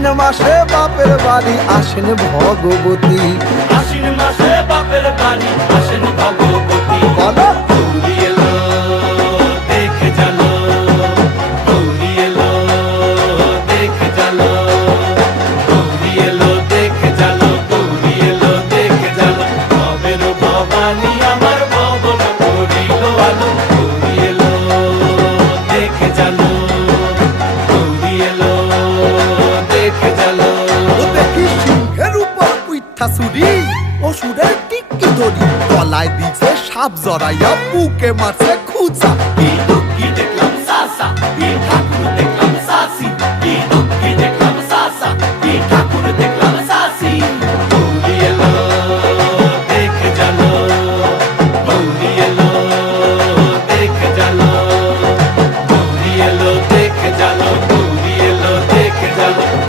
আশ্বিন মাসে বাপের বাড়ি আসেন ভগবতী। আশ্বিন মাসে বাপের বাড়ি আসেন ভগবতী। বলো গৌরী এলো দেখে জানো, গৌরী এলো দেখে জানো, গৌরী এলো দেখে জানো, গৌরী এলো দেখে জানো। ভবের ভবানী আমার ভবন করিল আলো। গৌরী এলো দেখে জানো, গৌরী এলো দেখে জানো। ও দেখি সিংহের উপর উইঠা চুরি, অসুরের টিকি ধরি গলায় দিছে সাপ জড়াইয়া বুকে মারছে খুঁচা। কিন্তু